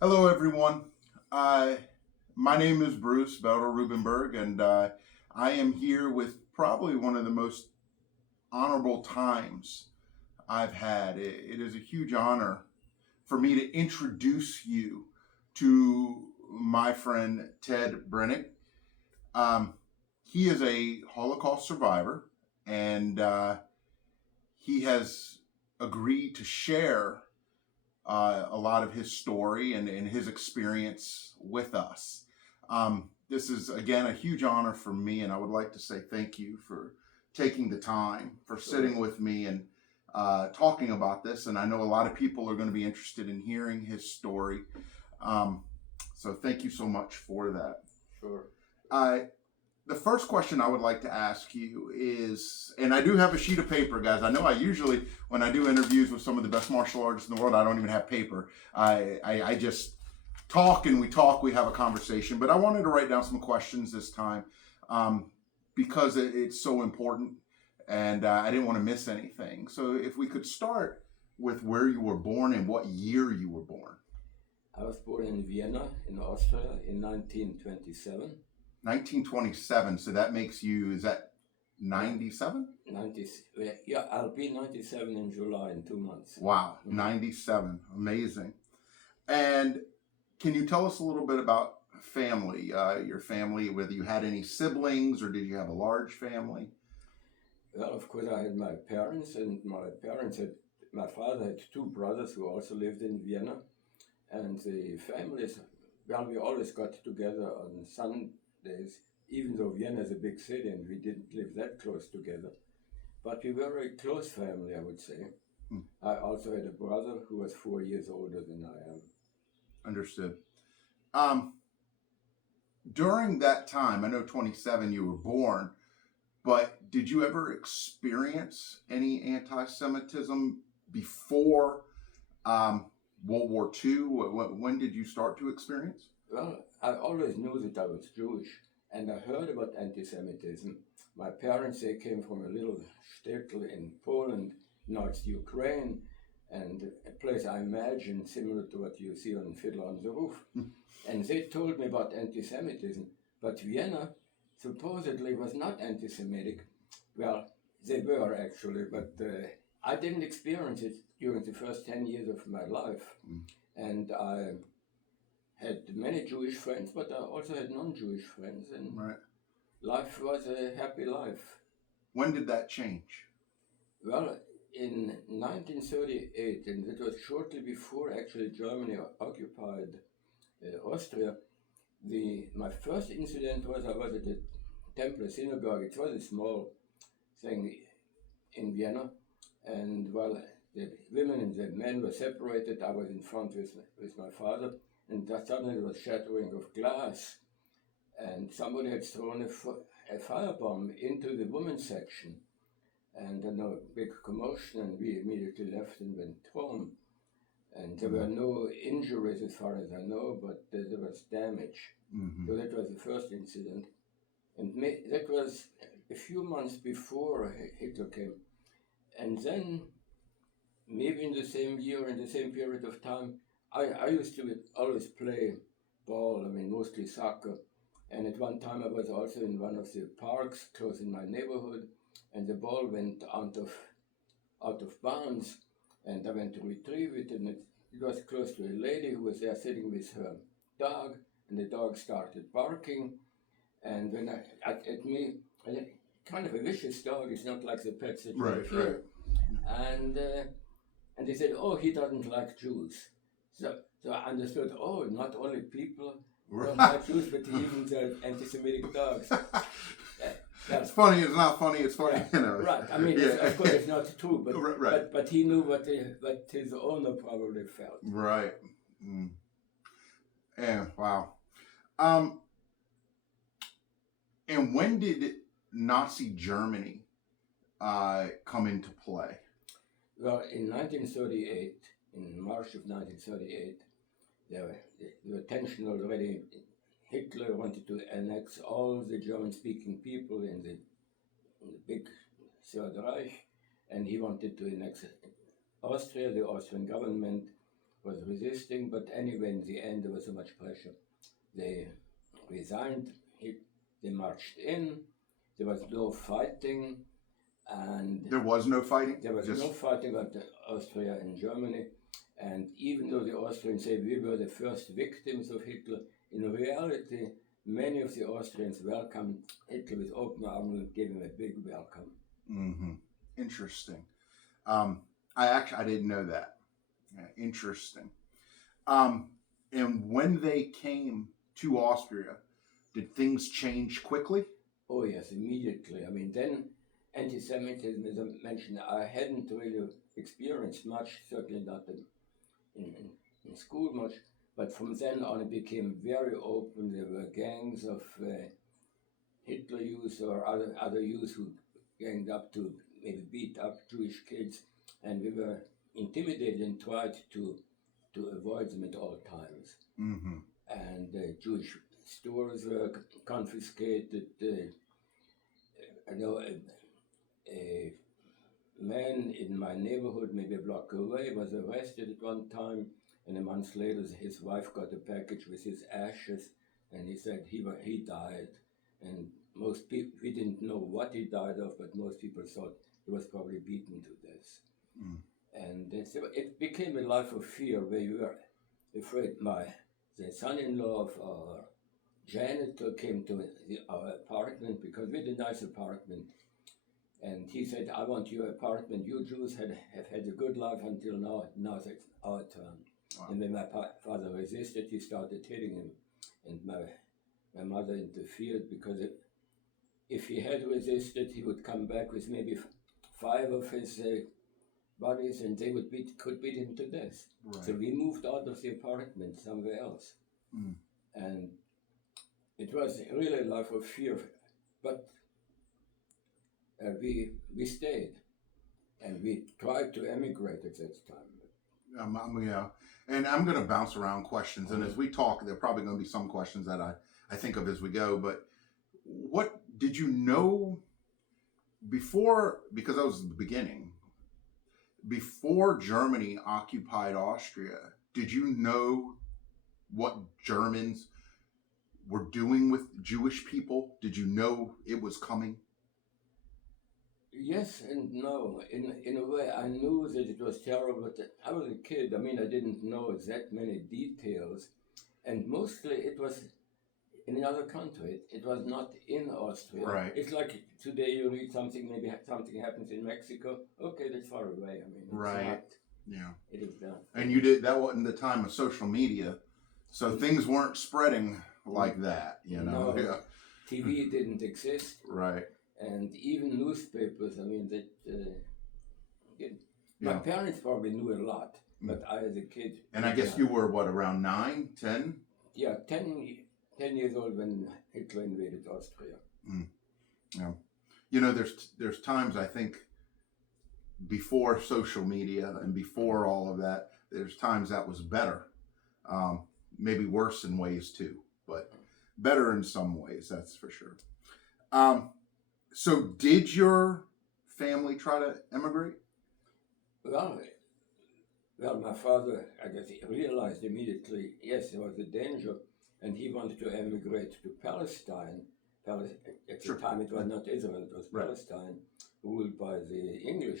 Hello, everyone. Uh, my name is Bruce Belder Rubenberg, and I am here with probably one of the most honorable times I've had. It is a huge honor for me to introduce you to my friend Ted Brennick. Um, he is a Holocaust survivor, and he has agreed to share a lot of his story and his experience with us. This is, again, a huge honor for me, and I would like to say thank you for taking the time, for sitting with me and talking about this. And I know a lot of people are going to be interested in hearing his story. Um, so thank you so much for that. Sure. Uh, the first question I would like to ask you is, and I do have a sheet of paper, guys. I know I usually, when I do interviews with some of the best martial artists in the world, I don't even have paper. I just talk and we have a conversation. But I wanted to write down some questions this time because it's so important and I didn't want to miss anything. So if we could start with where you were born and what year you were born. I was born in Vienna, in Austria, in 1927. 1927, so that makes you, is that 97? Yeah, I'll be 97 in July in 2 months. Wow, 97, amazing. And can you tell us a little bit about family, your family, whether you had any siblings or did you have a large family? Well, of course, I had my parents, and my father had two brothers who also lived in Vienna. And the families, well, we always got together on Sundays, even though Vienna is a big city and we didn't live that close together. But we were a close family, I would say. Hmm. I also had a brother who was 4 years older than I am. Understood. During that time, I know 27 you were born, but did you ever experience any anti-Semitism before World War II? When did you start to experience? Well, I always knew that I was Jewish, and I heard about anti-Semitism. My parents, they came from a little shtetl in Poland, now it's Ukraine, and a place I imagine similar to what you see on Fiddler on the Roof. And they told me about anti-Semitism, but Vienna supposedly was not anti-Semitic. Well, they were actually, but I didn't experience it during the first 10 years of my life. And I had many Jewish friends, but I also had non-Jewish friends, and Right. life was a happy life. When did that change? Well, in 1938, and it was shortly before actually Germany occupied Austria, my first incident was I was at the Temple synagogue. It was a small thing in Vienna, and while the women and the men were separated, I was in front with my father, and that suddenly there was shattering of glass, and somebody had thrown a firebomb into the women's section, and then a big commotion, and we immediately left and went home. And there were no injuries as far as I know, but there was damage. Mm-hmm. So that was the first incident. And that was a few months before Hitler came. And then, maybe in the same year, in the same period of time, I used to always play ball, I mean, mostly soccer. And at one time I was also in one of the parks close in my neighborhood, and the ball went out of bounds, and I went to retrieve it, and it was close to a lady who was there sitting with her dog, and the dog started barking, and when at me, kind of a vicious dog. It's not like the pets that you have here. And they said, oh, he doesn't like Jews. So I understood, oh, not only people don't like Jews, but even the anti-Semitic dogs. It's funny. It's not funny. It's funny, you know. Right. I mean, of course, it's not true, but right. but he knew what his owner probably felt. Right. Mm. Yeah. Wow. And when did Nazi Germany come into play? Well, in 1938, in March of 1938, there were tension already. Hitler wanted to annex all the German-speaking people in the big Third Reich, and he wanted to annex Austria. The Austrian government was resisting, but anyway, in the end, there was so much pressure. They resigned, they marched in, there was no fighting, and There was no fighting? there was no fighting about Austria and Germany. And even though the Austrians say we were the first victims of Hitler, in reality, many of the Austrians welcomed Hitler with open arms and gave him a big welcome. Mm-hmm. Interesting. I didn't know that. Yeah, interesting. And when they came to Austria, did things change quickly? Oh yes, immediately. I mean, then anti-Semitism, as I mentioned, I hadn't really experienced much, certainly not in school much, but from then on it became very open. There were gangs of Hitler youth or other youth who ganged up to maybe beat up Jewish kids, and we were intimidated and tried to avoid them at all times. Mm-hmm. And Jewish stores were confiscated. I know a man in my neighborhood, maybe a block away, was arrested at one time, and a month later his wife got a package with his ashes, and he said he died. And most people, we didn't know what he died of, but most people thought he was probably beaten to death. Mm. And so it became a life of fear where you were afraid. The son-in-law of our janitor came to our apartment because we had a nice apartment. And he said, I want your apartment. You Jews have had a good life until now. Now it's our turn. Wow. And when my father resisted, he started hitting him. And my mother interfered because if he had resisted, he would come back with maybe 5 of his buddies, and they could beat him to death. Right. So we moved out of the apartment somewhere else. Mm. And it was really a life of fear. But we stayed, and we tried to emigrate at that time. And I'm going to bounce around questions, and as we talk, there are probably going to be some questions that I think of as we go. But what did you know before? Because that was the beginning. Before Germany occupied Austria, did you know what Germans were doing with Jewish people? Did you know it was coming? Yes and no. In a way, I knew that it was terrible, but I was a kid. I mean, I didn't know that many details. And mostly it was in another country. It was not in Austria. Right. It's like today you read something, maybe something happens in Mexico. Okay, that's far away. I mean, it's Right. not, Yeah. it is done. And that wasn't the time of social media, so things weren't spreading like that, you know. No, Yeah. TV didn't exist. Right. And even newspapers, I mean, my parents probably knew a lot, but I as a kid. And I guess you were, what, around 9, 10? Yeah, 10 years old when Hitler invaded Austria. Yeah. You know, there's times I think before social media and before all of that, there's times that was better. Maybe worse in ways too, but better in some ways, that's for sure. So did your family try to emigrate? Well, my father, I guess, he realized immediately, yes, there was a danger, and he wanted to emigrate to Palestine. At the time, it was not Israel, it was Palestine, ruled by the English.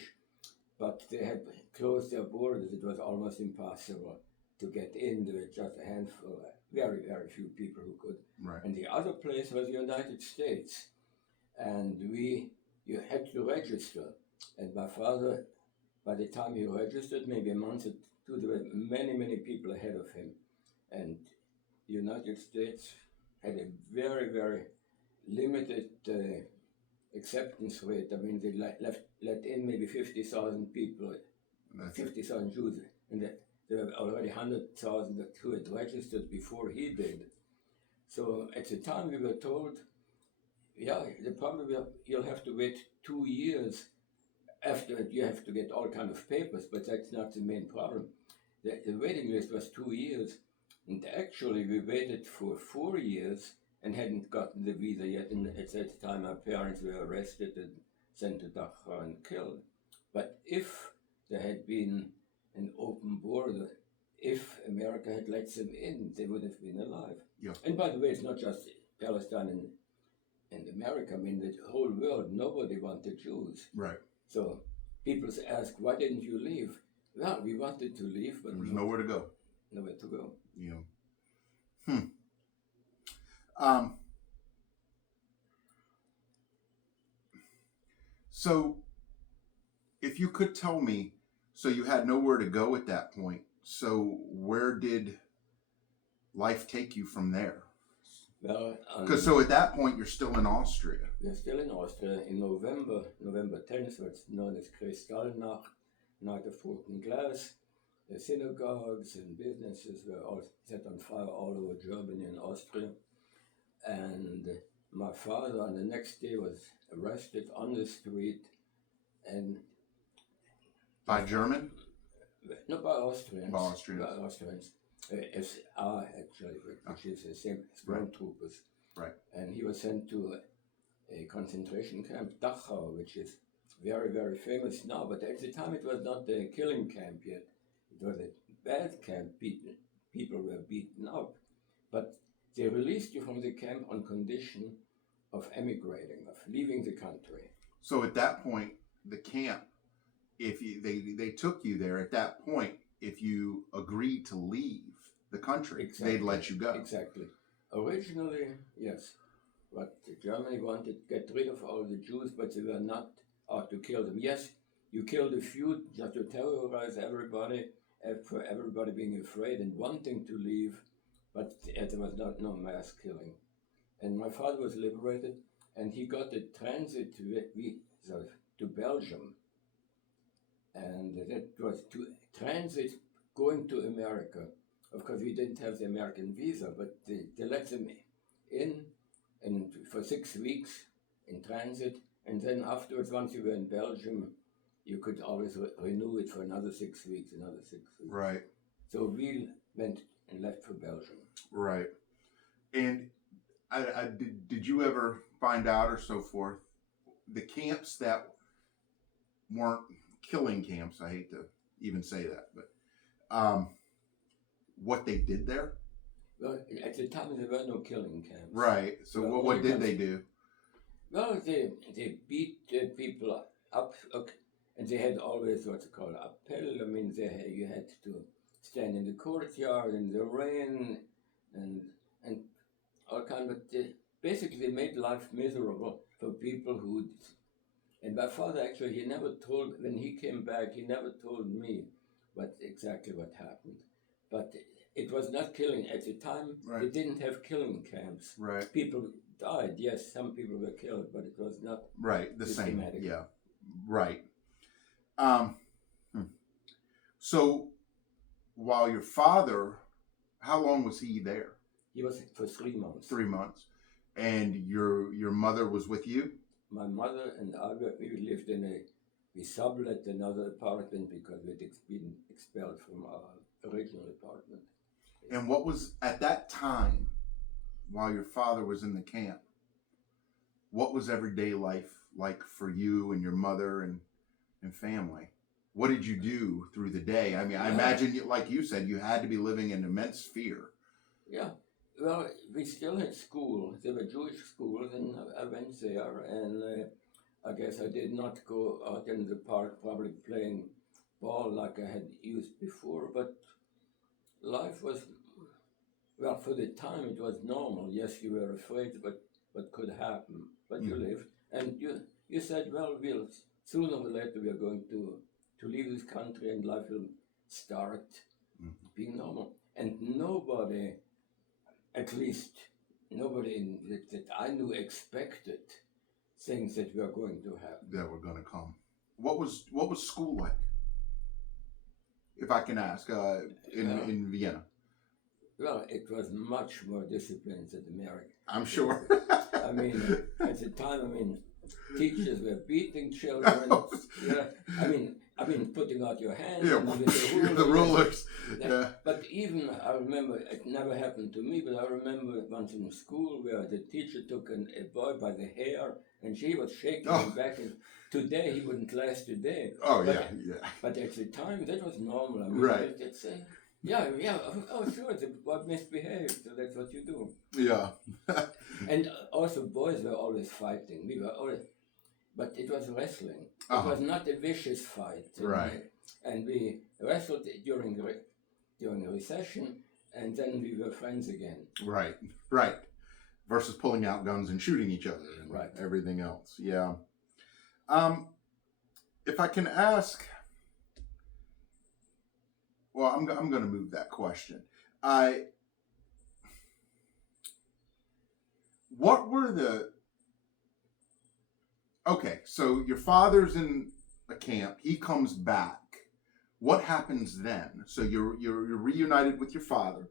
But they had closed their borders. It was almost impossible to get in. There were just a handful, very, very few people who could. Right. And the other place was the United States. And you had to register. And my father, by the time he registered, maybe a month or two, there were many, many people ahead of him. And the United States had a very, very limited acceptance rate. I mean, they let in maybe 50,000 people, 50,000 Jews, and there were already 100,000 who had registered before he did. So at the time we were told, yeah, you'll have to wait 2 years. After it, you have to get all kind of papers, but that's not the main problem. The waiting list was 2 years, and actually we waited for 4 years and hadn't gotten the visa yet. And at that time, our parents were arrested and sent to Dachau and killed. But if there had been an open border, if America had let them in, they would have been alive. Yeah. And by the way, it's not just Palestine and America. I mean, the whole world, nobody wanted Jews. Right. So people ask, why didn't you leave? Well, we wanted to leave, but there was nowhere to go. Nowhere to go. Yeah. So, if you could tell me, so you had nowhere to go at that point. So, where did life take you from there? Well, Because so at that point, you're still in Austria. We're still in Austria. In November 10th, so it's known as Kristallnacht, Night of Broken Glass. The synagogues and businesses were all set on fire all over Germany and Austria. And my father on the next day was arrested on the street and By German? not by Austrians. By Austrians. By Austrians. SR actually, which is the same as ground troopers. Right. And he was sent to a concentration camp, Dachau, which is very, very famous now. But at the time it was not a killing camp yet. It was a bad camp. People were beaten up. But they released you from the camp on condition of emigrating, of leaving the country. So at that point, the camp, if they took you there, at that point, if you agreed to leave the country, they'd let you go. Exactly. Originally, yes. But Germany wanted to get rid of all the Jews, but they were not out to kill them. Yes, you killed a few just to terrorize everybody, for everybody being afraid and wanting to leave, but there was no mass killing. And my father was liberated, and he got a transit visa to Belgium. And that was to transit going to America. Of course, we didn't have the American visa, but they let them in and for 6 weeks in transit. And then afterwards, once you were in Belgium, you could always renew it for another 6 weeks, Right. So we went and left for Belgium. Right. And did you ever find out or so forth, the camps that weren't killing camps, I hate to even say that, but what they did there? Well, at the time there were no killing camps. Right. So well, what did they do? Well, they beat people up, and they had always what's called appel. I mean, you had to stand in the courtyard in the rain and all kind of. Basically, they made life miserable for people who. And my father actually, he never told, when he came back, he never told me exactly what happened. But it was not killing. At the time, Right. They didn't have killing camps. Right. People died, yes, some people were killed, but it was not the same. systematic. Yeah. Right. So while your father, how long was he there? He was for 3 months. 3 months. And your mother was with you? My mother and I, we lived we sublet another apartment because we'd been expelled from our original apartment. And what was, at that time, while your father was in the camp, what was everyday life like for you and your mother and family? What did you do through the day? I mean, I imagine, like you said, you had to be living in immense fear. Yeah. Well, we still had school. There were Jewish schools, and I went there, and I guess I did not go out in the park probably playing ball like I had used before, but life was, well, for the time it was normal. Yes, you were afraid, but what could happen? But you lived, and you said, well, sooner or later we are going to leave this country and life will start being normal. And nobody, at least nobody that I knew expected things that were going to happen. That were going to come. What was school like? If I can ask, in Vienna. Well, it was much more disciplined than America. I'm sure. I mean, at the time, teachers were beating children. Yeah, I mean, putting out your hands. Yeah, with the rulers. Yeah. But even, I remember, it never happened to me, but I remember once in school where the teacher took a boy by the hair and she was shaking him back. And today, he wouldn't last today. Oh, but, But at the time, that was normal. I mean, right. Yeah, yeah. Oh, sure. The boy misbehaved, so that's what you do. Yeah. And also, boys were always fighting. We were always, but it was wrestling. It Uh-huh. was not a vicious fight, Right. and we wrestled during the recession, and then we were friends again. Right. Right. Versus pulling out guns and shooting each other and Right. everything else. Yeah. If I can ask, well, I'm going to move that question. What were the, okay, so your father's in a camp, he comes back. What happens then? So you're reunited with your father.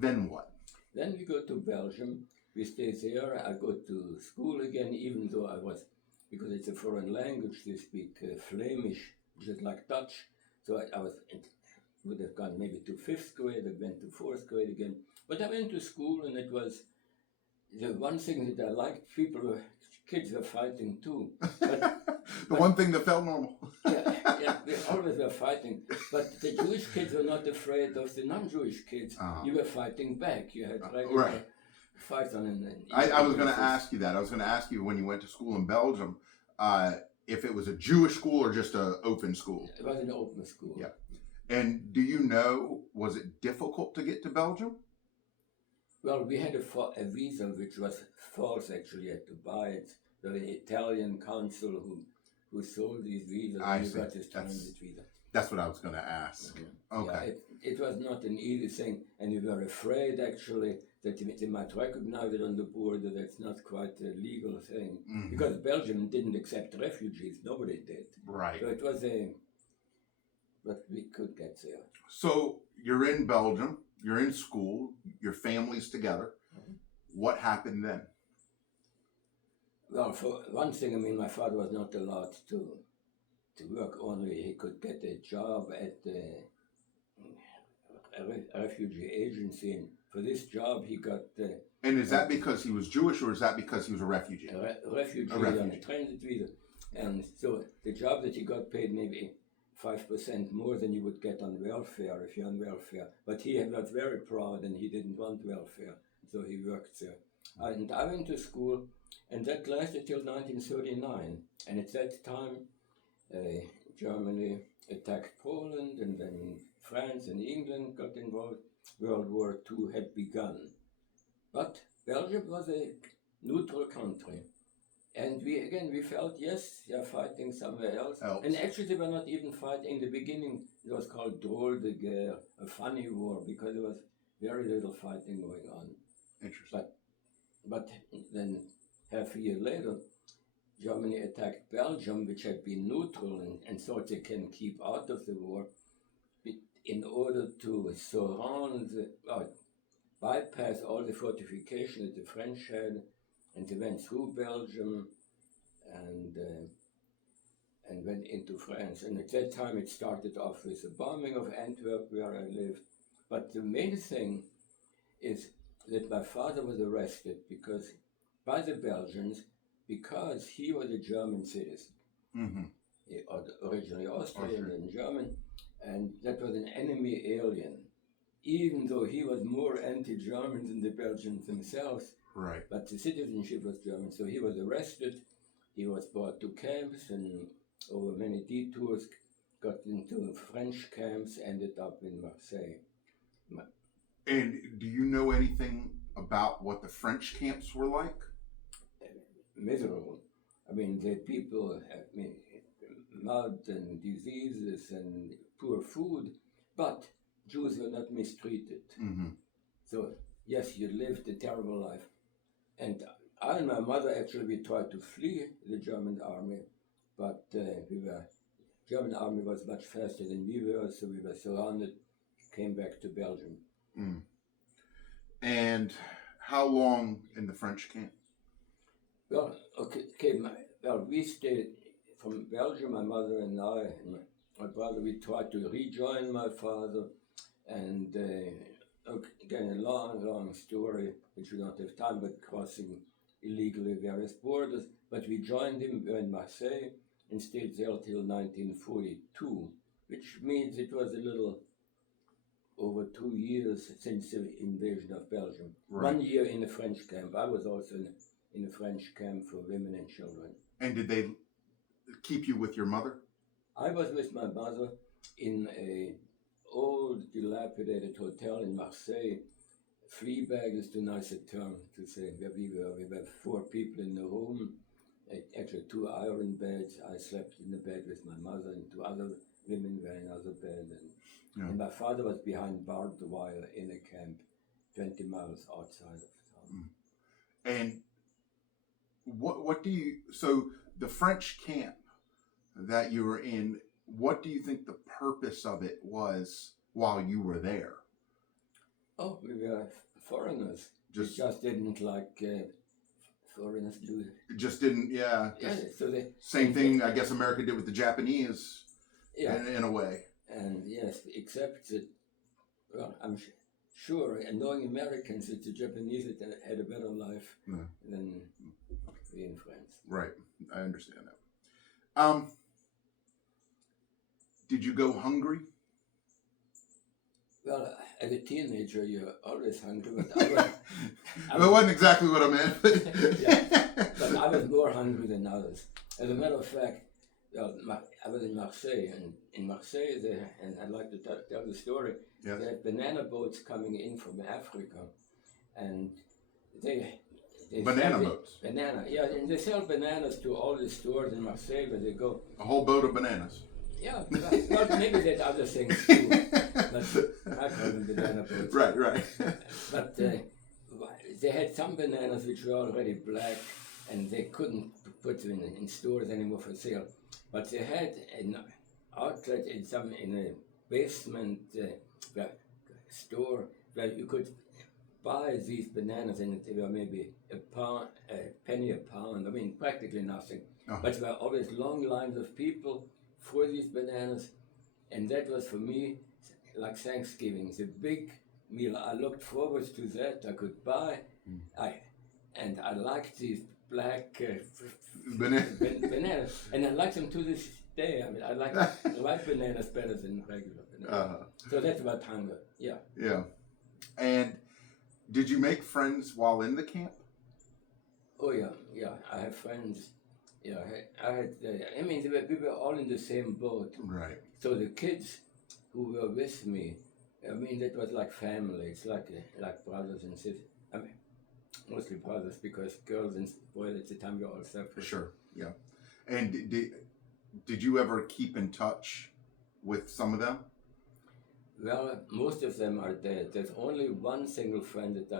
Then what? Then we go to Belgium. We stay there. I go to school again, even though I was, because it's a foreign language, they speak Flemish, which is like Dutch. So I would have gone maybe to fifth grade. I went to fourth grade again. But I went to school, and it was the one thing that I liked. Kids were fighting too. The one thing that felt normal. Yeah, they always were fighting. But the Jewish kids were not afraid of the non-Jewish kids. You were fighting back. You had regular Right. fights on. I was going to ask you that. I was going to ask you when you went to school in Belgium, if it was a Jewish school or just an open school. It was an open school. Yeah. And do you know, was it difficult to get to Belgium? Well, we had a visa which was false. Actually, you had to buy it. The Italian consul who sold these visas. I and see. You got this transit visa. That's what I was going to ask. Mm-hmm. Okay. Yeah, it was not an easy thing, and we were afraid actually that they might recognize it on the border. That's not quite a legal thing, Mm-hmm. because Belgium didn't accept refugees. Nobody did. Right. So it was but we could get there. So you're in Belgium, you're in school, your family's together. Mm-hmm. What happened then? Well, for one thing, I mean, my father was not allowed to work. Only he could get a job at the refugee agency, and for this job he got. And is that because he was Jewish, or is that because he was a refugee? A refugee on a transit visa, and so the job that he got paid maybe 5% more than you would get on welfare if you're on welfare. But he was very proud, and he didn't want welfare, so he worked there. And I went to school, and that lasted till 1939. And at that time, Germany attacked Poland, and then France and England got involved. World War II had begun. But Belgium was a neutral country. And we felt, yes, they are fighting somewhere else. And actually, they were not even fighting. In the beginning, it was called drôle de guerre, a funny war, because there was very little fighting going on. Interesting. But then, half a year later, Germany attacked Belgium, which had been neutral, and thought they can keep out of the war, in order to surround, bypass all the fortifications that the French had, and they went through Belgium and went into France. And at that time, it started off with the bombing of Antwerp, where I lived. But the main thing is that my father was arrested by the Belgians, because he was a German citizen, originally Austrian and German, and that was an enemy alien, even though he was more anti-German than the Belgians themselves. Right. But the citizenship was German, so he was arrested. He was brought to camps, and over many detours got into French camps, ended up in Marseille. And do you know anything about what the French camps were like? Miserable. I mean, the people had mud and diseases and poor food, but Jews were not mistreated. Mm-hmm. So, yes, you lived a terrible life. And I and my mother, actually, we tried to flee the German army, but German army was much faster than we were, so we were surrounded, came back to Belgium. Mm. And how long in the French camp? Well, we stayed from Belgium, my mother and I, and my brother. We tried to rejoin my father, and again, a long story, which we don't have time, but crossing illegally various borders. But we joined him in Marseille and stayed there till 1942, which means it was a little over 2 years since the invasion of Belgium. Right. 1 year in a French camp. I was also in a French camp for women and children. And did they keep you with your mother? I was with my mother in a old dilapidated hotel in Marseille. Flea bag is too nice a term to say where we were. We were 4 people in the room, actually 2 iron beds. I slept in the bed with my mother, and 2 other women were in another bed. And my father was behind barbed wire in a camp 20 miles outside of town. And what do you, so the French camp that you were in, what do you think the purpose of it was while you were there? Oh, we were foreigners. We just didn't like foreigners do. Just didn't, yeah. So same thing, I guess, America did with the Japanese, in a way. And yes, except that, well, I'm sure, and knowing Americans, that the Japanese had a better life than we in France. Right, I understand that. Did you go hungry? Well, as a teenager, you're always hungry, but That wasn't exactly what I meant. but I was more hungry than others. As a matter of fact, well, I was in Marseille, and in Marseille, and I'd like to tell the story. Yes. They had banana boats coming in from Africa, and they Banana boats. Banana, yeah, and they sell bananas to all the stores in Marseille where they go. A whole boat of bananas. Yeah, well, maybe there's other things too, but I call them banana boats. Right. But they had some bananas which were already black, and they couldn't put them in stores anymore for sale. But they had an outlet in a basement store where you could buy these bananas, and they were maybe a penny a pound. I mean, practically nothing. Oh. But there were always long lines of people for these bananas, and that was for me like Thanksgiving, the big meal. I looked forward to that. I could buy, and I liked these black bananas, and I like them to this day. I mean, I like white bananas better than regular bananas. So that's about hunger. Yeah. Yeah. And did you make friends while in the camp? Oh yeah. I have friends. Yeah, I had. I mean, we were all in the same boat. Right. So the kids who were with me, I mean, that was like family. It's like brothers and sisters. I mean, mostly brothers, because girls and boys at the time were all separate. Sure. Yeah. And did you ever keep in touch with some of them? Well, most of them are dead. There's only one single friend that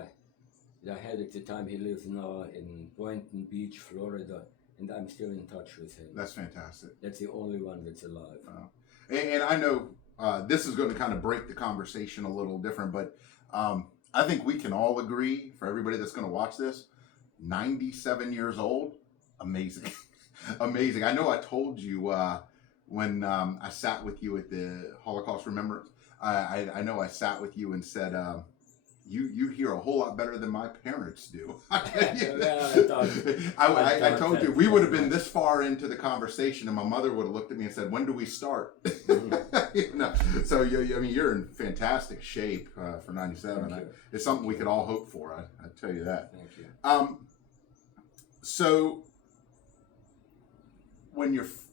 I had at the time. He lives now in Boynton Beach, Florida. And I'm still in touch with him. That's fantastic. That's the only one that's alive. And I know this is going to kind of break the conversation a little different, but I think we can all agree, for everybody that's going to watch this, 97 years old, amazing. Amazing. I know I told you when I sat with you at the Holocaust Remembrance, I know I sat with you and said, you hear a whole lot better than my parents do. I told you, we would have been this far into the conversation and my mother would have looked at me and said, when do we start? Mm-hmm. So you're in fantastic shape for 97. It's something we could all hope for. I tell you that. Thank you. So when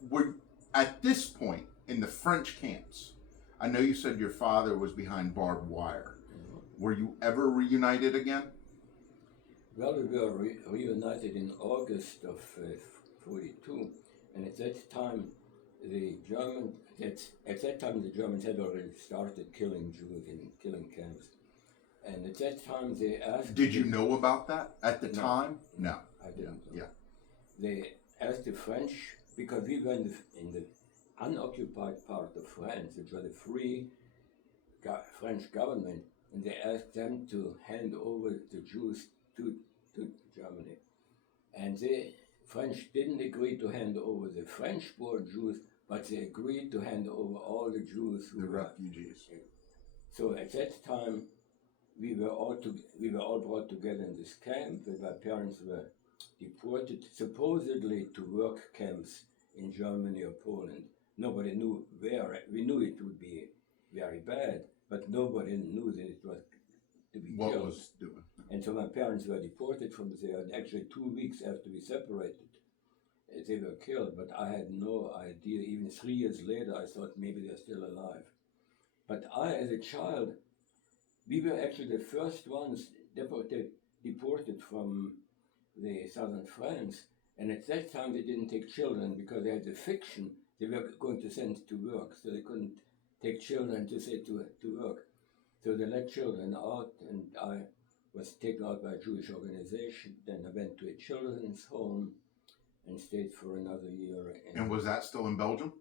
we're at this point in the French camps, I know you said your father was behind barbed wire. Were you ever reunited again? Well, we were reunited in August of 42, and at that time, the Germans had already started killing Jews in killing camps, and at that time they asked. Did you know about that at the time? No, I didn't. Yeah. They asked the French, because we were in the unoccupied part of France, which was a free French government. And they asked them to hand over the Jews to Germany. And the French didn't agree to hand over the French-born Jews, but they agreed to hand over all the Jews who were refugees. So at that time, we were all brought together in this camp, and my parents were deported, supposedly to work camps in Germany or Poland. Nobody knew where. We knew it would be very bad. but nobody knew that it was to be What killed. was doing? And so my parents were deported from there. And actually, 2 weeks after we separated, they were killed. But I had no idea. Even 3 years later, I thought maybe they're still alive. But I, as a child, we were actually the first ones deported from the southern France. And at that time, they didn't take children because they had the fiction they were going to send to work. So they couldn't take children to say to work. So they let children out, and I was taken out by a Jewish organization. Then I went to a children's home and stayed for another year. And was that still in Belgium?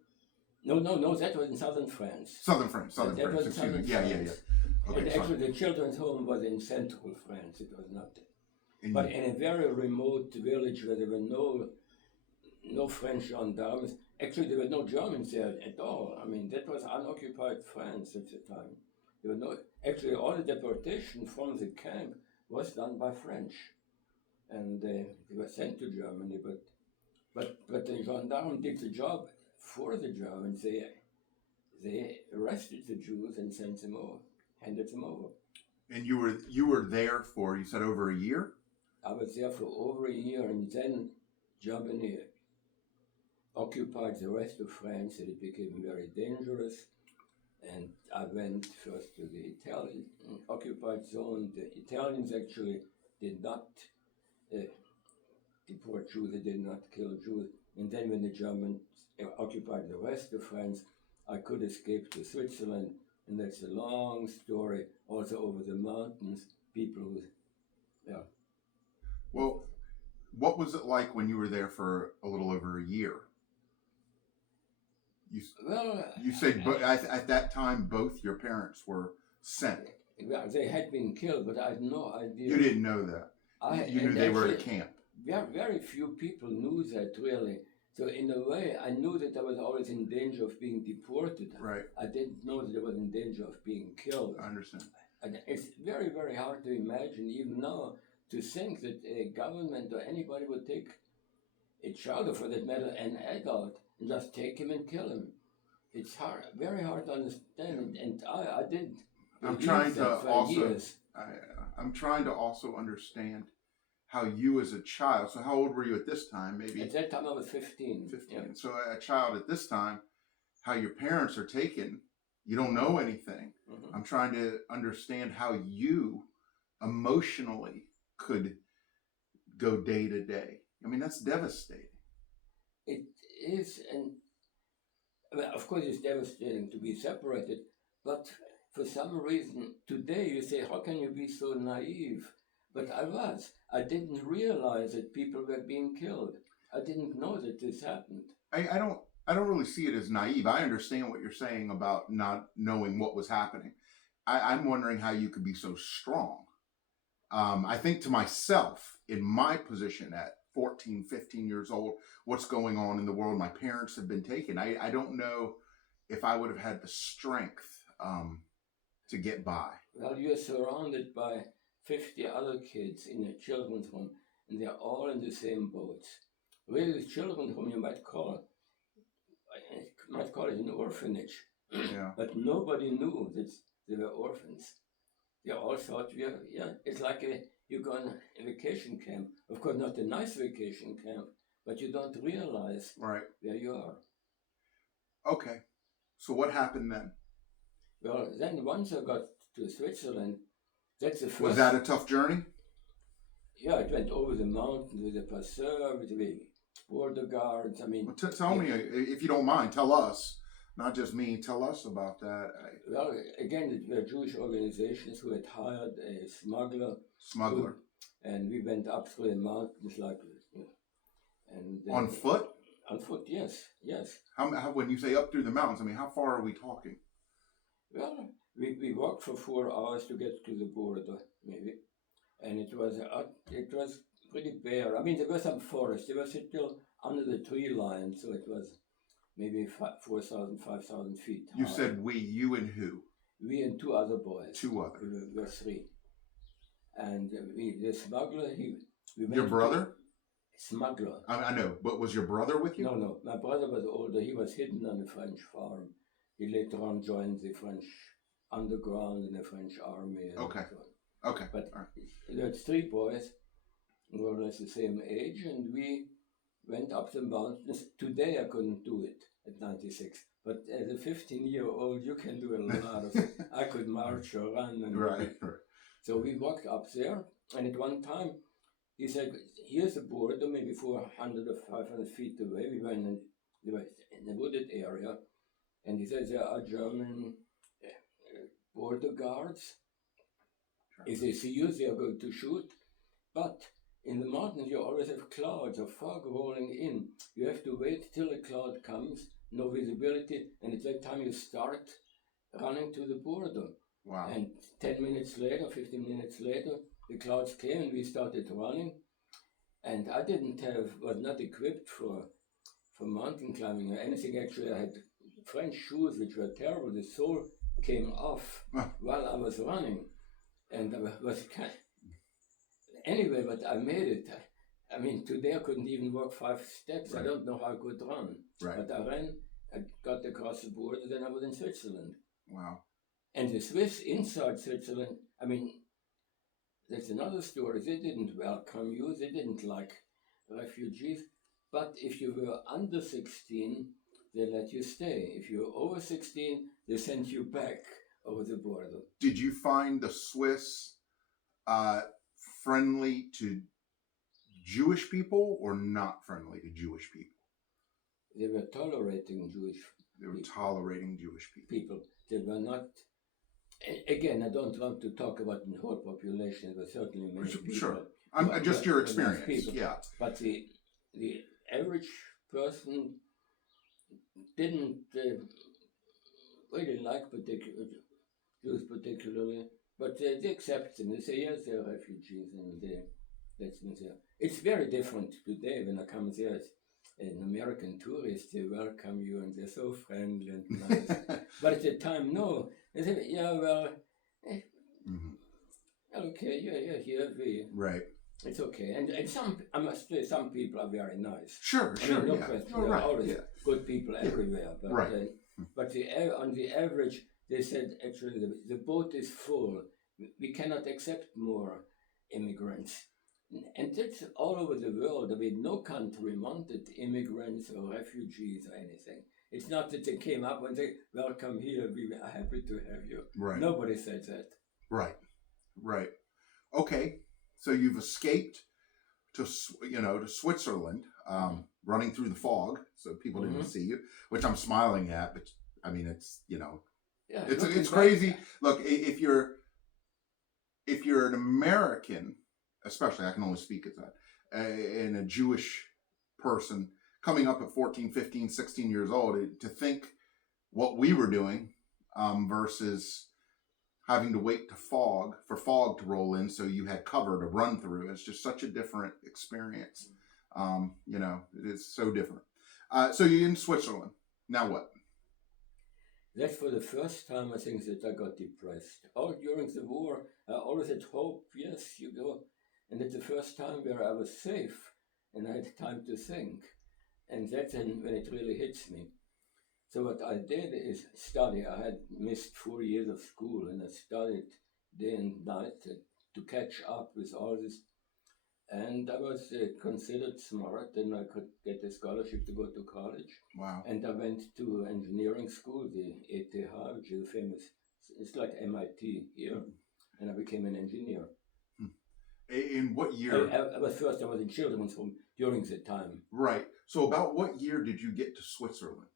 No, that was in southern France. Southern France, That was excuse me. southern Yeah. France. Okay, And sorry. actually, the children's home was in central France. It was not, And but in a very remote village where there were no French gendarmes. Actually, there were no Germans there at all. I mean, that was unoccupied France at the time. There were no. Actually, all the deportation from the camp was done by French, and they were sent to Germany. But the gendarme did the job for the Germans. They arrested the Jews and sent them over, handed them over. And you were there for, you said, over a year? I was there for over a year, and then Germany occupied the rest of France, and it became very dangerous. And I went first to the Italian occupied zone. The Italians actually did not deport Jews, they did not kill Jews. And then when the Germans occupied the rest of France, I could escape to Switzerland, and that's a long story, also over the mountains, people who, yeah. Well, what was it like when you were there for a little over a year? You said at that time both your parents were sent. Well, they had been killed, but I had no idea. You didn't know that. You knew they were at a camp. Very few people knew that, really. So in a way, I knew that I was always in danger of being deported. Right. I didn't know that I was in danger of being killed. I understand. And it's very, very hard to imagine, even now, to think that a government or anybody would take a child, or for that matter, an adult, and just take him and kill him. It's hard, very hard to understand, and I didn't. I'm trying to also understand how you as a child. So how old were you at this time? Maybe at that time I was 15. 15. Yeah. So a child at this time, how your parents are taken, you don't know anything. Mm-hmm. I'm trying to understand how you emotionally could go day to day. I mean, that's devastating. It is, and well, of course it's devastating to be separated, but for some reason today you say, how can you be so naive? But I didn't realize that people were being killed. I didn't know that this happened. I don't really see it as naive. I understand what you're saying about not knowing what was happening. I'm wondering how you could be so strong. I think to myself, in my position at 14, 15 years old, what's going on in the world? My parents have been taken. I don't know if I would have had the strength to get by. Well, you're surrounded by 50 other kids in a children's home, and they're all in the same boat. Really, the children's home you might call it an orphanage. Yeah. But nobody knew that they were orphans. They all thought it's like you go on a vacation camp. Of course, not a nice vacation camp, but you don't realize Right. where you are. Okay. So what happened then? Well, then once I got to Switzerland, that's the first... Was that a tough journey? Yeah, it went over the mountains with the passeur, with the border guards. I mean... Well, tell me, if you don't mind, tell us, not just me, tell us about that. Well, again, it were Jewish organizations who had hired a smuggler. And we went up through the mountains like... and on foot? On foot, yes. How when you say up through the mountains, I mean, how far are we talking? Well, we walked for 4 hours to get to the border, maybe. And it was pretty bare. I mean, there was some forest. They were still under the tree line, so it was maybe 4,000, 5,000 feet high. You said we, you and who? We and 2 other boys. 2 others. We were 3. And the smuggler, Your brother? Smuggler. I know, but was your brother with you? No. My brother was older. He was hidden on a French farm. He later on joined the French underground in the French army and Okay. so on. Okay. But All right. we had three boys, more or less the same age, and we went up the mountains. Today I couldn't do it at 96, but as a 15-year-old, you can do a lot of. I could march or run, and Right. so we walked up there. And at one time, he said, "Here's a border, maybe 400 or 500 feet away." We were in a wooded area, and he said there are German border guards. If they see you, they are going to shoot. But in the mountains, you always have clouds or fog rolling in. You have to wait till a cloud comes, no visibility, and at that time you start running to the border. Wow. And 10 minutes later, 15 minutes later, the clouds came and we started running. And I was not equipped for mountain climbing or anything. Actually, I had French shoes which were terrible. The sole came off while I was running. And I was anyway, but I made it. I mean, today I couldn't even walk 5 steps. Right. I don't know how I could run. Right. But I ran, I got across the border, then I was in Switzerland. Wow. And the Swiss inside Switzerland, I mean, that's another story. They didn't welcome you. They didn't like refugees. But if you were under 16, they let you stay. If you were over 16, they sent you back over the border. Did you find the Swiss friendly to Jewish people or not friendly to Jewish people? They were tolerating Jewish They were tolerating Jewish people. They were not. Again, I don't want to talk about the whole population. There were certainly many people. Sure. Just your experience. People. Yeah. But the average person didn't really like Jews particularly, but they accept them. They say, yes, they're refugees, and that's there. It's very different today when I come there as an American tourist. They welcome you, and they're so friendly and nice. But at the time, no. They said, yeah, well, okay, yeah, here. Right. It's okay. And some, I must say, some people are very nice. Sure, I mean, no yeah. question. You're There are right. always Yeah. good people everywhere. But, Right. But on the average, they said, actually, the boat is full. We cannot accept more immigrants. And that's all over the world. I mean, no country wanted immigrants or refugees or anything. It's not that they came up and say, welcome here, we are happy to have you. Right. Nobody said that. Right. Right. Okay. So you've escaped to Switzerland, running through the fog, so people didn't see you, which I'm smiling at. But I mean, it's Yeah, it's crazy. Look, if you're an American, especially, I can only speak as that, and a Jewish person coming up at 14, 15, 16 years old, to think what we were doing versus having to wait for fog to roll in so you had cover to run through. It's just such a different experience. It is so different. So you're in Switzerland. Now what? That's for the first time, I think, that I got depressed. All during the war, I always had hope. Yes, you go. And it's the first time where I was safe and I had time to think. And that's when it really hits me. So what I did is study. I had missed 4 years of school, and I studied day and night to catch up with all this. And I was considered smart, and I could get a scholarship to go to college. Wow. And I went to engineering school, the ETH, which is famous. It's like MIT here. And I became an engineer. In what year? I was in children's home during the time. Right. So about what year did you get to Switzerland?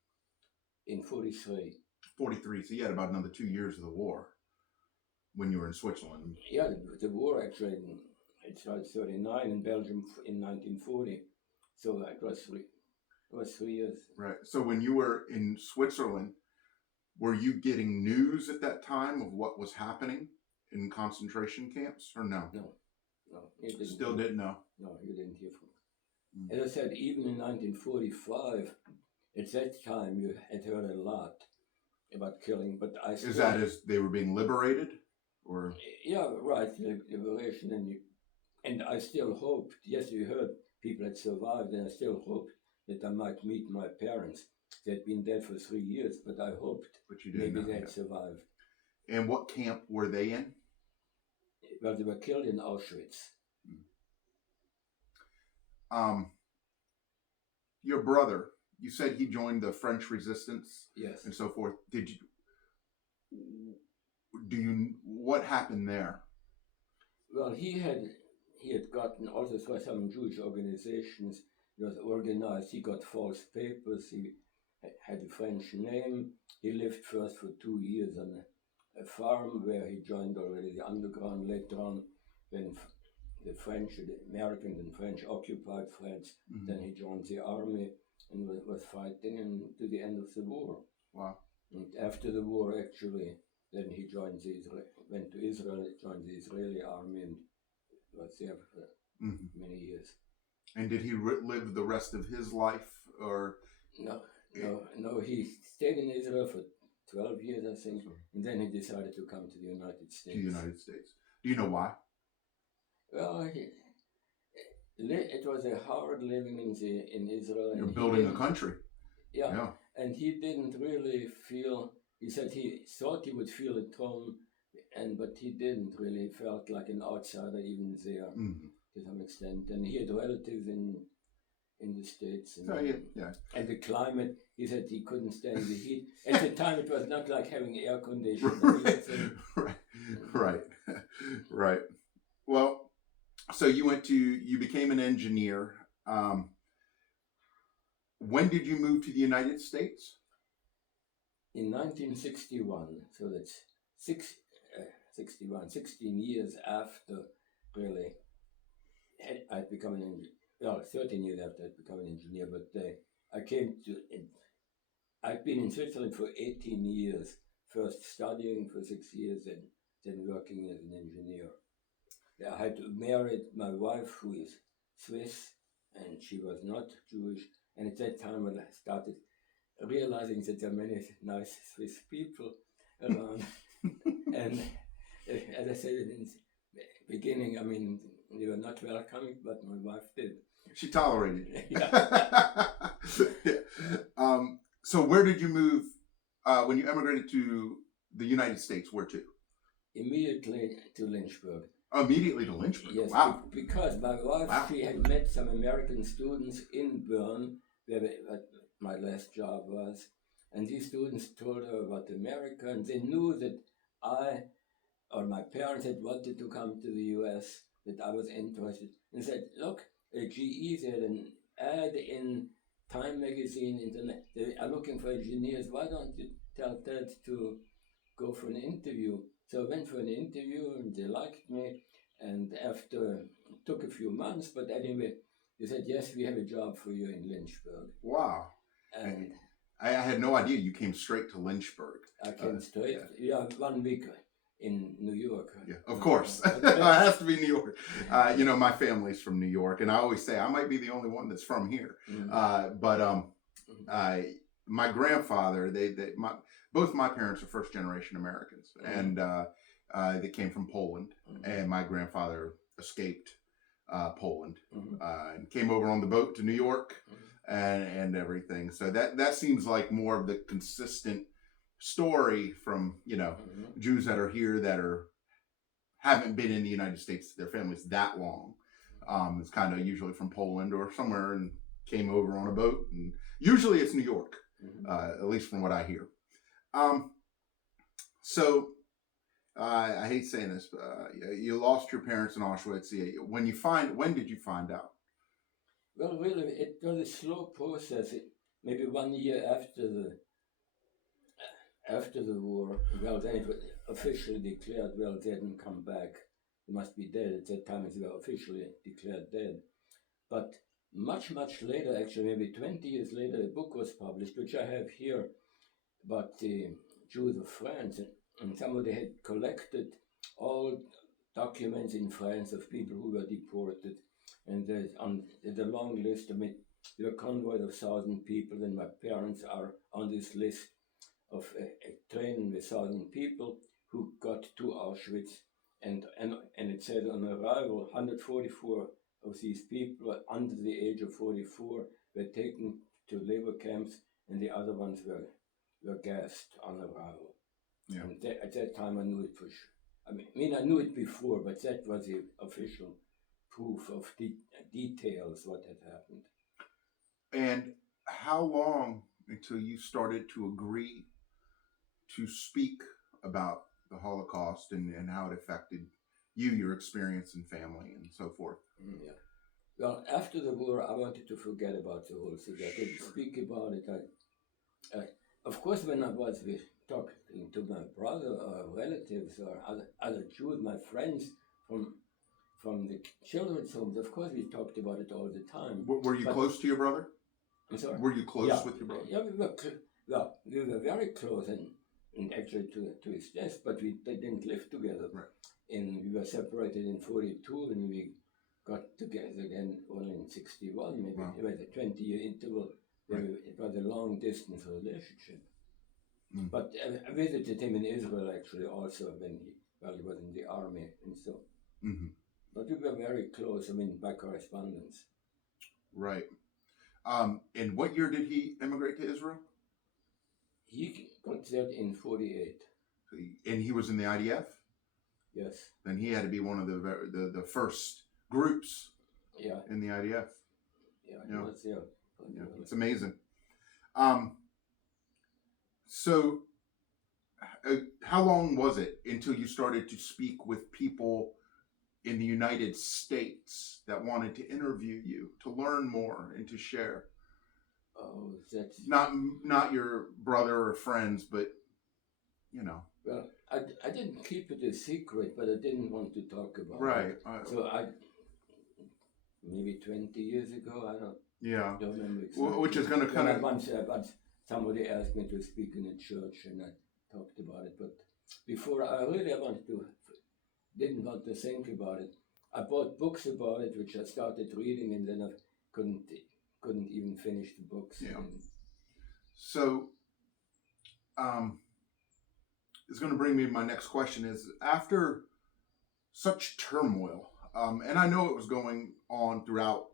In 43. 43. So you had about another 2 years of the war when you were in Switzerland. Yeah, the war actually, it started 39 in Belgium in 1940. So it was 3 years. Right. So when you were in Switzerland, were you getting news at that time of what was happening in concentration camps or no? No. You didn't. Still didn't know? No, you didn't hear from it. As I said, even in 1945, at that time, you had heard a lot about killing, but I still... Is that as they were being liberated? Or yeah, right, liberation, and I still hoped, yes, you heard people had survived, and I still hoped that I might meet my parents. They had been dead for 3 years, but I hoped but you didn't maybe know, they had survived. And what camp were they in? Well, they were killed in Auschwitz. Your brother, you said he joined the French Resistance Yes. and so forth. What happened there? Well, he had gotten also for some Jewish organizations. He was organized. He got false papers. He had a French name. He lived first for 2 years on a farm where he joined already the underground. Later on, when the French, the Americans and French occupied France, then he joined the army and was fighting to the end of the war. Wow. And after the war, actually, then he went to Israel, joined the Israeli army, and was there for many years. And did he live the rest of his life, or? No. He stayed in Israel for 12 years, I think, and then he decided to come to the United States. To the United States. Do you know why? Well, it was a hard living in Israel. You're building a country. Yeah, and he didn't really feel. He said he thought he would feel at home, but he didn't really. He felt like an outsider even there to some extent. And he had relatives in the States. And, and the climate, he said he couldn't stand the heat. At the time, it was not like having air conditioning. Right. Well, so you became an engineer. When did you move to the United States? In 1961. So that's 16 years after, really, I'd become an engineer. Well, 13 years after I'd become an engineer, but I'd been in Switzerland for 18 years, first studying for 6 years and then working as an engineer. I had married my wife, who is Swiss, and she was not Jewish. And at that time, when I started realizing that there are many nice Swiss people around, and as I said in the beginning, I mean, they were not welcoming, but my wife did. She tolerated it. Yeah. So where did you move when you emigrated to the United States? Where to? Immediately to Lynchburg. Immediately to Lynchburg? Yes, wow. Because my wife, she had met some American students in Bern, where my last job was, and these students told her about America, and they knew that my parents had wanted to come to the U.S., that I was interested, and said, look, GE had an ad in Time magazine, internet, they are looking for engineers, why don't you tell Ted to go for an interview? So I went for an interview, and they liked me, and it took a few months, but anyway, they said, yes, we have a job for you in Lynchburg. Wow. And I had no idea you came straight to Lynchburg. I came straight, 1 week in New York. Yeah, of course. It has to be New York. My family's from New York, and I always say I might be the only one that's from here. My grandfather, both my parents are first generation Americans, and they came from Poland, and my grandfather escaped Poland and came over on the boat to New York and everything. So that seems like more of the consistent story from Jews that are here that haven't been in the United States, their families that long. It's kind of usually from Poland or somewhere and came over on a boat, and usually it's New York, at least from what I hear. I hate saying this, but you lost your parents in Auschwitz. When did you find out? Well, really, it was a slow process. Maybe 1 year after the war, well, then it was officially declared, well, they hadn't come back. They must be dead. At that time, they were officially declared dead. But much, much later, actually, maybe 20 years later, a book was published, which I have here, about the Jews of France. And somebody had collected all documents in France of people who were deported. And there's a long list. I mean, there were convoys of 1,000 people, and my parents are on this list of a train with 1,000 people who got to Auschwitz. And it said on arrival, 144 of these people under the age of 44 were taken to labor camps, and the other ones were gassed on arrival. Yeah. And at that time, I knew it for sure. I knew it before, but that was the official proof of the details what had happened. And how long until you started to agree to speak about the Holocaust and how it affected you, your experience and family, and so forth? Yeah. Well, after the war, I wanted to forget about the whole thing. I didn't speak about it. Of course, when I was talking to my brother or relatives or other Jews, my friends from the children's homes, of course, we talked about it all the time. Were you close to your brother? I'm sorry? Were you close with your brother? Yeah, we were very close, and actually to his death, but they didn't live together. Right. And we were separated in 42, and we got together again only in 61, maybe. Wow. It was a 20-year interval. Right. It was a long-distance relationship. Mm. But I visited him in Israel, actually, also, when he was in the army and so. Mm-hmm. But we were very close, by correspondence. Right. And what year did he immigrate to Israel? He got there in 48. And he was in the IDF? Yes. Then he had to be one of the first groups. Yeah. In the IDF. Yeah, he was there. Yeah, it's amazing. So, how long was it until you started to speak with people in the United States that wanted to interview you, to learn more and to share? Oh, that's not your brother or friends, but Well, I didn't keep it a secret, but I didn't want to talk about right. it. So maybe 20 years ago, I don't remember exactly. Which is going to kind of once somebody asked me to speak in a church, and I talked about it. But before I didn't want to think about it. I bought books about it, which I started reading, and then I couldn't even finish the books. Yeah. So, it's going to bring me to my next question: is after such turmoil, and I know it was going on throughout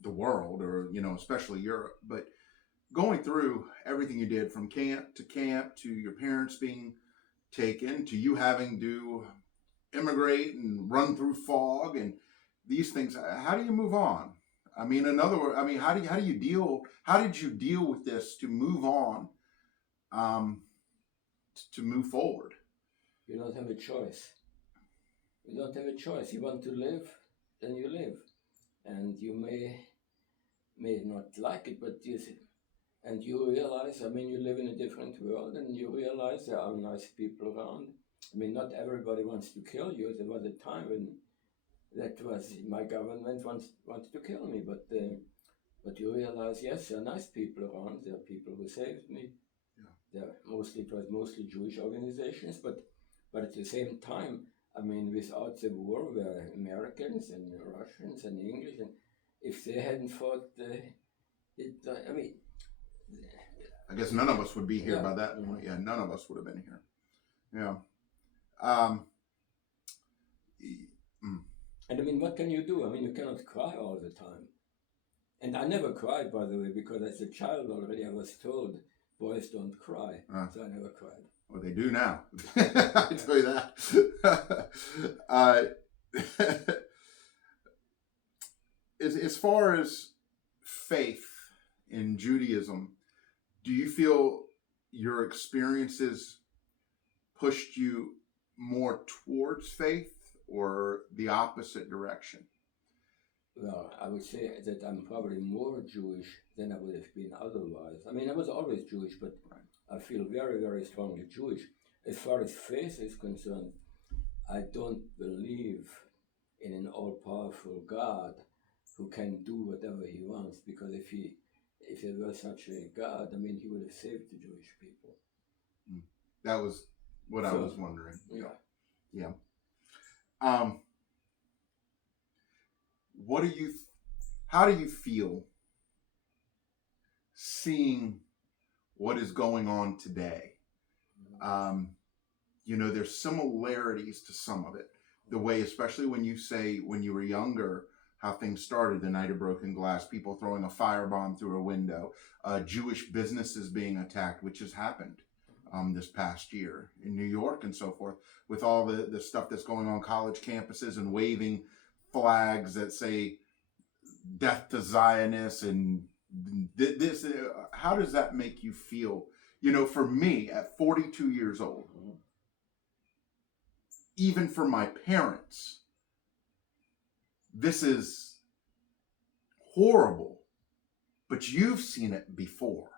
the world, or especially Europe, but going through everything you did from camp to your parents being taken to you having to immigrate and run through fog and these things, how do you move on? In other words, how did you deal with this to move on, to move forward? You don't have a choice. You don't have a choice. You want to live, then you live. And you may not like it, but you realize, you live in a different world, and you realize there are nice people around. Not everybody wants to kill you. There was a time when my government wanted to kill me, but you realize, yes, there are nice people around. There are people who saved me. Yeah. It was mostly Jewish organizations, but at the same time, without the war, were Americans and Russians and English, and if they hadn't fought, I guess none of us would be here by that point. Yeah, none of us would have been here. Yeah. And what can you do? You cannot cry all the time. And I never cried, by the way, because as a child already I was told boys don't cry. So I never cried. Well, they do now. I tell you that. As far as faith in Judaism, do you feel your experiences pushed you more towards faith or the opposite direction? Well, I would say that I'm probably more Jewish than I would have been otherwise. I was always Jewish, but I feel very, very strongly Jewish. As far as faith is concerned, I don't believe in an all-powerful God who can do whatever he wants, because if there was such a God, he would have saved the Jewish people. That was what I was wondering. Yeah. How do you feel seeing what is going on today? There's similarities to some of it. The way, especially when you say when you were younger, how things started, the night of broken glass, people throwing a firebomb through a window, Jewish businesses being attacked, which has happened. this past year in New York and so forth, with all the stuff that's going on college campuses and waving flags that say death to Zionists and this. How does that make you feel? For me at 42 years old, even for my parents, this is horrible, but you've seen it before.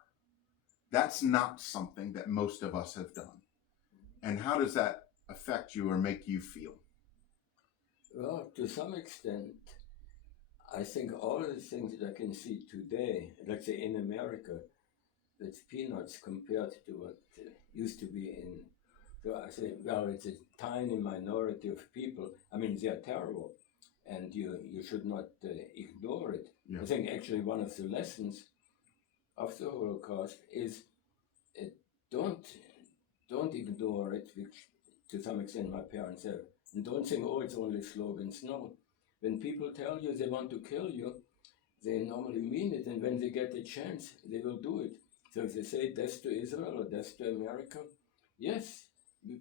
That's not something that most of us have done. And how does that affect you or make you feel? Well, to some extent, I think all of the things that I can see today, let's say in America, that's peanuts compared to what used to be in. So I say, well, it's a tiny minority of people. I mean, they are terrible, and you should not ignore it. Yeah. I think actually one of the lessons of the Holocaust is don't ignore it, which to some extent my parents have. And don't think, oh, it's only slogans. No. When people tell you they want to kill you, they normally mean it, and when they get a chance, they will do it. So if they say death to Israel or death to America, yes, be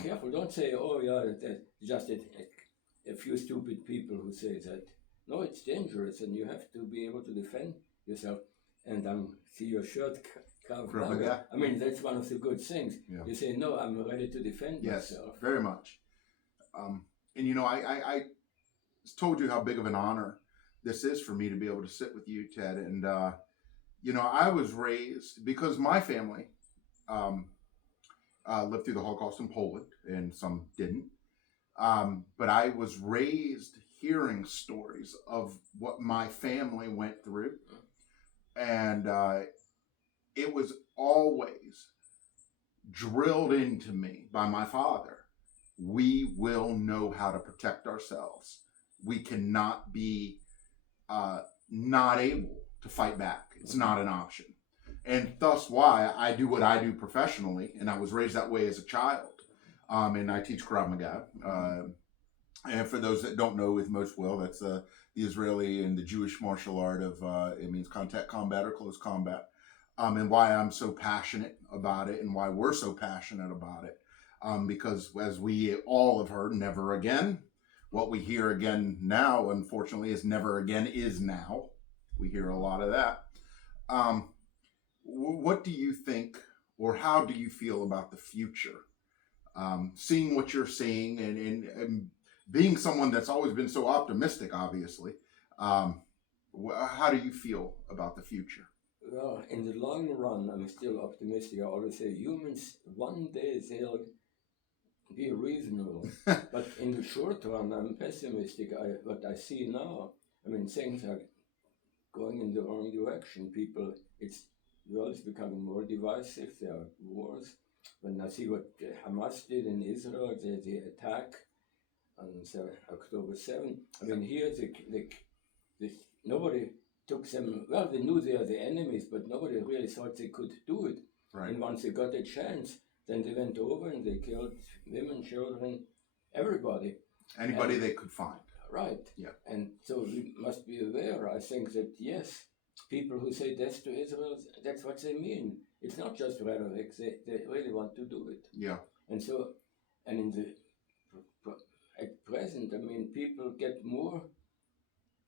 careful. Don't say, oh, yeah, that's just a few stupid people who say that. No, it's dangerous, and you have to be able to defend yourself. And see your shirt carved out. I mean, that's one of the good things. Yeah. You say, no, I'm ready to defend myself. Yes, very much. And I told you how big of an honor this is for me to be able to sit with you, Ted. And I was raised because my family lived through the Holocaust in Poland, and some didn't. But I was raised hearing stories of what my family went through, and it was always drilled into me by my father. We will know how to protect ourselves. We cannot be not able to fight back. It's not an option. And thus why I do what I do professionally, and I was raised that way as a child. And I teach Krav Maga. And for those that don't know with most will, that's the Israeli and the Jewish martial art of, it means contact combat or close combat. And why I'm so passionate about it and why we're so passionate about it. Because as we all have heard, never again. What we hear again now, unfortunately, is never again is now. We hear a lot of that. What do you think, or how do you feel about the future? Seeing what you're seeing and being someone that's always been so optimistic, obviously, how do you feel about the future? Well, in the long run, I'm still optimistic. I always say humans, one day they'll be reasonable. But in the short run, I'm pessimistic. What I see now, I mean, things are going in the wrong direction. The world is becoming more divisive. There are wars. When I see what Hamas did in Israel, the attack on October 7th, I mean, here nobody took them, well, they knew they are the enemies, but nobody really thought they could do it. Right. And once they got a chance, then they went over and they killed women, children, everybody. Anybody they could find. Right. Yeah. And so we must be aware, I think that, yes, people who say death to Israel, that's what they mean. It's not just rhetoric, they really want to do it. Yeah. And so, and at present, I mean, people get more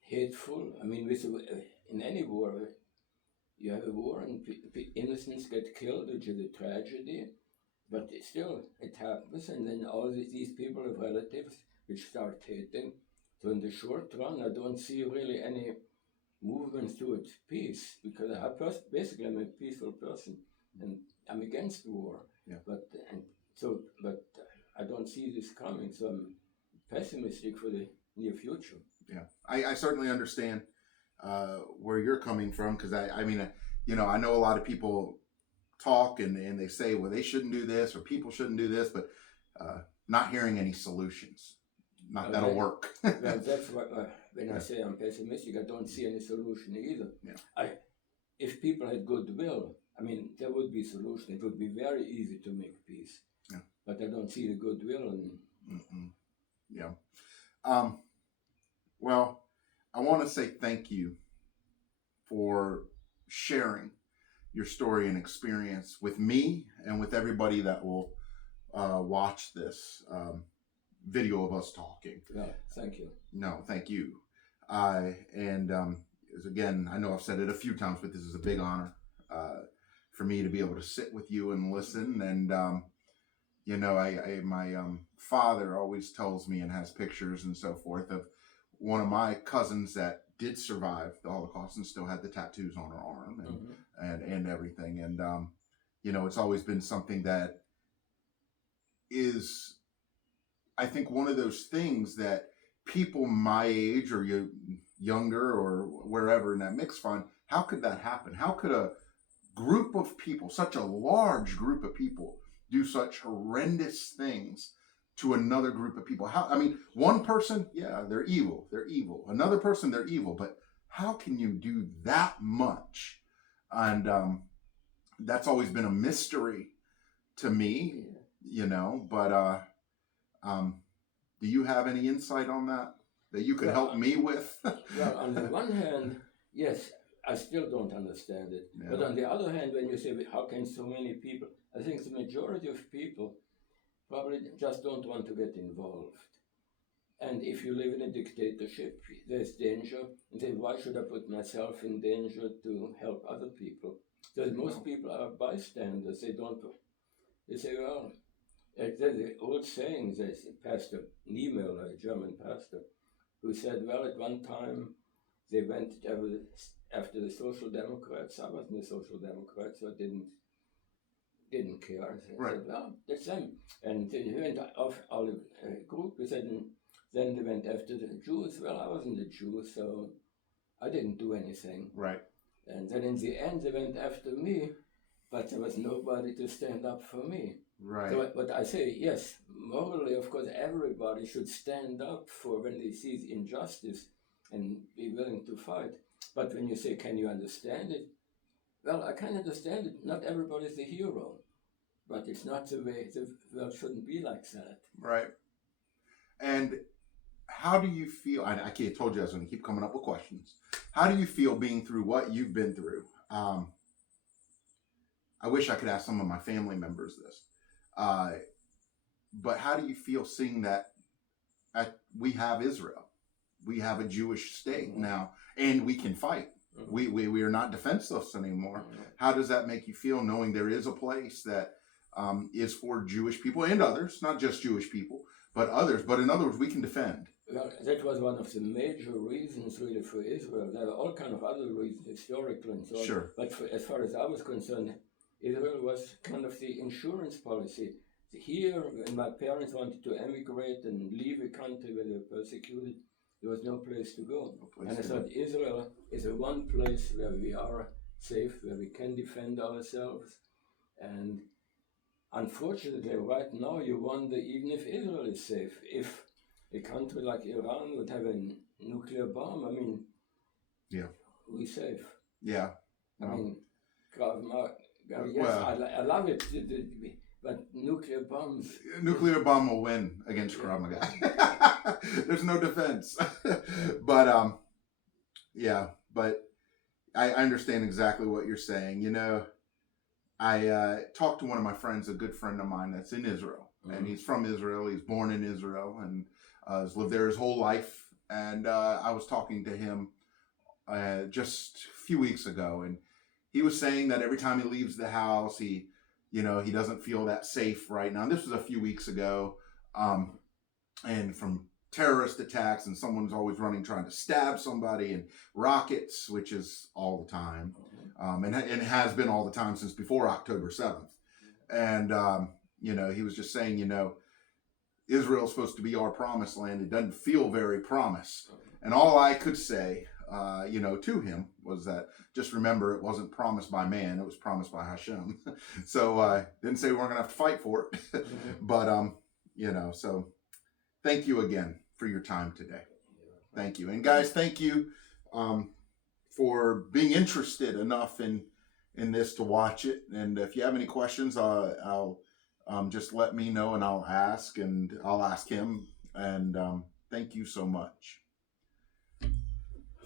hateful. I mean, in any war, you have a war and innocents get killed, which is a tragedy, but still, it happens, and then all these people have relatives which start hating. So in the short run, I don't see really any movements towards peace, because basically I'm a peaceful person, and I'm against war. Yeah. But I don't see this coming, so I'm pessimistic for the near future. Yeah, I certainly understand where you're coming from, because I mean, I know a lot of people talk and they say, well, they shouldn't do this or people shouldn't do this, but not hearing any solutions. That'll work. Well, that's what when I say I'm pessimistic, I don't see any solution either. Yeah. If people had goodwill, I mean, there would be solution. It would be very easy to make peace. Yeah. But I don't see the goodwill. Yeah. Well, I want to say thank you for sharing your story and experience with me and with everybody that will watch this video of us talking. Yeah, thank you. No, thank you. And again, I know I've said it a few times, but this is a big honor for me to be able to sit with you and listen. And my father always tells me and has pictures and so forth of one of my cousins that did survive the Holocaust and still had the tattoos on her arm and everything. And it's always been something that is, I think, one of those things that people my age or younger or wherever in that mix find, how could that happen? How could a group of people, such a large group of people, do such horrendous things to another group of people? One person, yeah, they're evil. Another person, they're evil. But how can you do that much? And that's always been a mystery to me, but do you have any insight on that you could help me with? Well, on the one hand, yes, I still don't understand it. Yeah. But on the other hand, when you say, how can so many people, I think the majority of people probably just don't want to get involved. And if you live in a dictatorship, there's danger. And then why should I put myself in danger to help other people? So most people are bystanders. They say, well, there's the old saying, there's a pastor, Niemöller, a German pastor, who said, well, at one time they went after the Social Democrats. I wasn't a Social Democrat, so I didn't care. They said, well, that's them. And they went off our group. They said, and then they went after the Jews. Well, I wasn't a Jew, so I didn't do anything. Right. And then in the end, they went after me, but there was nobody to stand up for me. Right. So, but I say, yes, morally, of course, everybody should stand up for when they see injustice and be willing to fight. But when you say, can you understand it? Well, I can understand it. Not everybody's the hero, but it's not the way. The world shouldn't be like that. Right. And how do you feel? I told you I was going to keep coming up with questions. How do you feel being through what you've been through? I wish I could ask some of my family members this. But how do you feel seeing that we have Israel? We have a Jewish state now, and we can fight. We are not defenseless anymore. How does that make you feel, knowing there is a place that is for Jewish people and others, not just Jewish people, but others. But in other words, we can defend. Well, that was one of the major reasons really for Israel. There were all kind of other reasons, historical and so on. Sure. But as far as I was concerned, Israel was kind of the insurance policy. Here, when my parents wanted to emigrate and leave a country where they were persecuted, there was no place to go. And I thought Israel is the one place where we are safe, where we can defend ourselves. And unfortunately, right now, you wonder even if Israel is safe. If a country like Iran would have a nuclear bomb, we're safe. Yeah. I mean, yes, I love it, but nuclear bombs... Nuclear bomb will win against Krav Maga. There's no defense. But, but I understand exactly what you're saying. I talked to one of my friends, a good friend of mine that's in Israel. And he's from Israel. He's born in Israel and has lived there his whole life. And I was talking to him just a few weeks ago, and he was saying that every time he leaves the house, he doesn't feel that safe right now. And this was a few weeks ago, and from terrorist attacks, and someone's always running trying to stab somebody, and rockets, which is all the time, and it has been all the time since before October 7th. And he was just saying, Israel's supposed to be our promised land. It doesn't feel very promised. And all I could say, to him was that just remember, it wasn't promised by man, it was promised by Hashem. So didn't say we weren't gonna have to fight for it. But so thank you again for your time today. Thank you. And guys, thank you for being interested enough in this to watch it. And if you have any questions, I'll just let me know and I'll ask him. And thank you so much.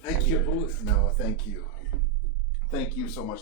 Thank you. Bruce. No, thank you. Thank you so much.